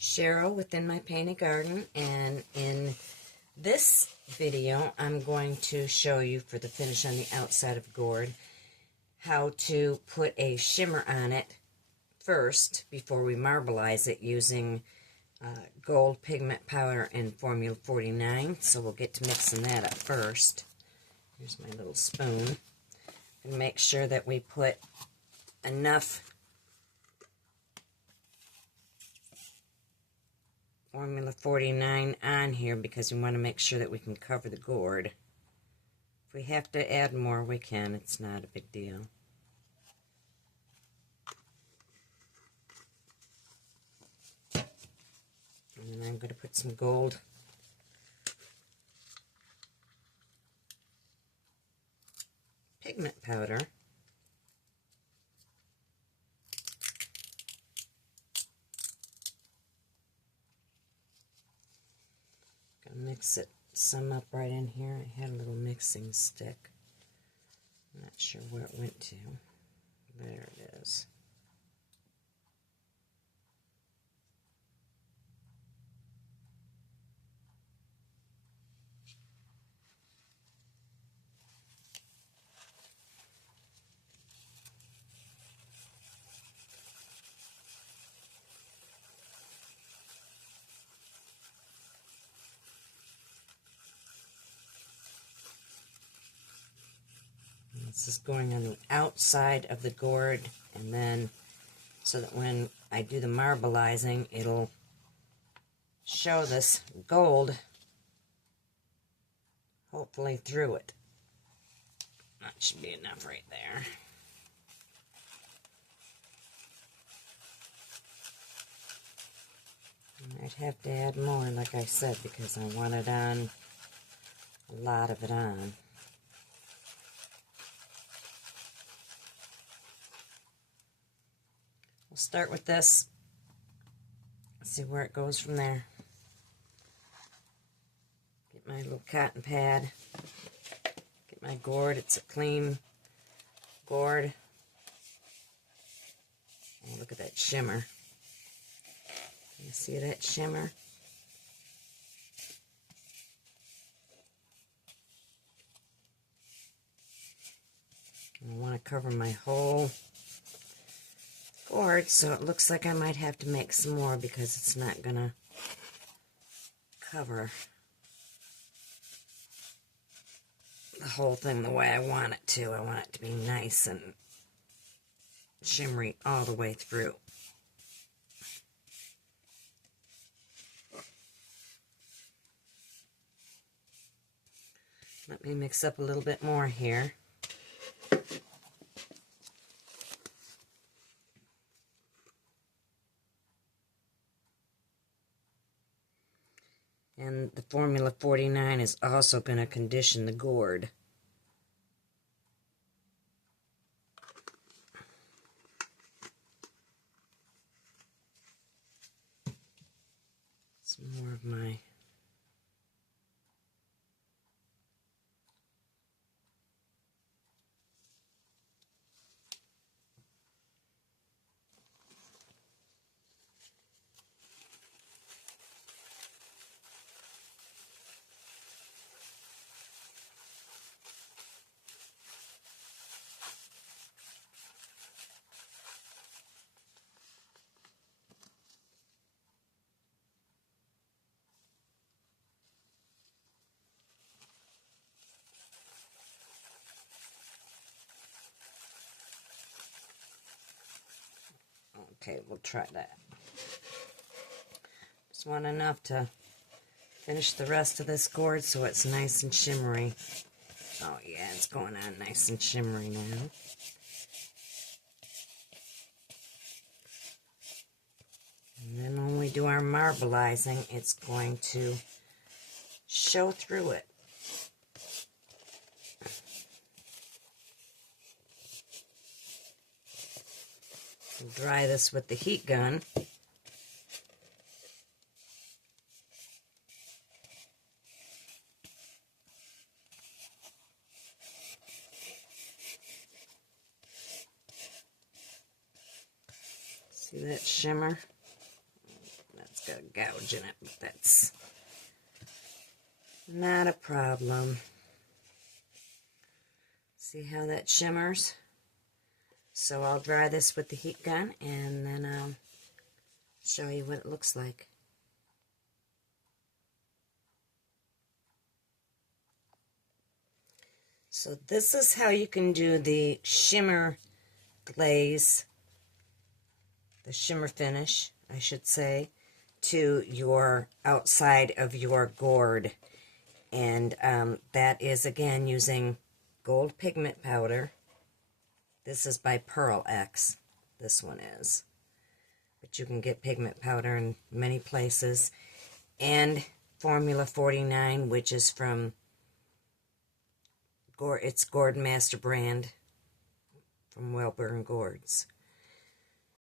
Cheryl within my painted garden, and in this video I'm going to show you, for the finish on the outside of gourd, how to put a shimmer on it first before we marbleize it using gold pigment powder and Formula 49. So we'll get to mixing that up first. Here's my little spoon. And make sure that we put enough Formula 49 on here because we want to make sure that we can cover the gourd. If we have to add more, we can. It's not a big deal. And then I'm going to put some gold pigment powder. Mix it some up right in here. I had a little mixing stick. I'm not sure where it went to. There it is. This is going on the outside of the gourd, and then so that when I do the marbleizing, it'll show this gold hopefully through it. That should be enough right there. I might have to add more, like I said, because I want it on, a lot of it on. We'll start with this, see where it goes from there. Get my little cotton pad, get my gourd. It's a clean gourd. Oh, look at that shimmer. Can you see that shimmer? I want to cover my whole gourd, so it looks like I might have to make some more because it's not gonna cover the whole thing the way I want it to. I want it to be nice and shimmery all the way through. Let me mix up a little bit more here. And the Formula 49 is also going to condition the gourd. Some more of my Okay, we'll try that. Just want enough to finish the rest of this gourd so it's nice and shimmery. Oh yeah, it's going on nice and shimmery now. And then when we do our marbleizing, it's going to show through it. Dry this with the heat gun. See that shimmer? That's got a gouge in it, but that's not a problem. See how that shimmers? So I'll dry this with the heat gun, and then I'll show you what it looks like. So this is how you can do the shimmer glaze, the shimmer finish, I should say, to your outside of your gourd. And that is, again, using gold pigment powder. This is by Pearl X. This one is. But you can get pigment powder in many places. And Formula 49, which is from Gourd. It's Gourd Master Brand from Wellburn Gourds.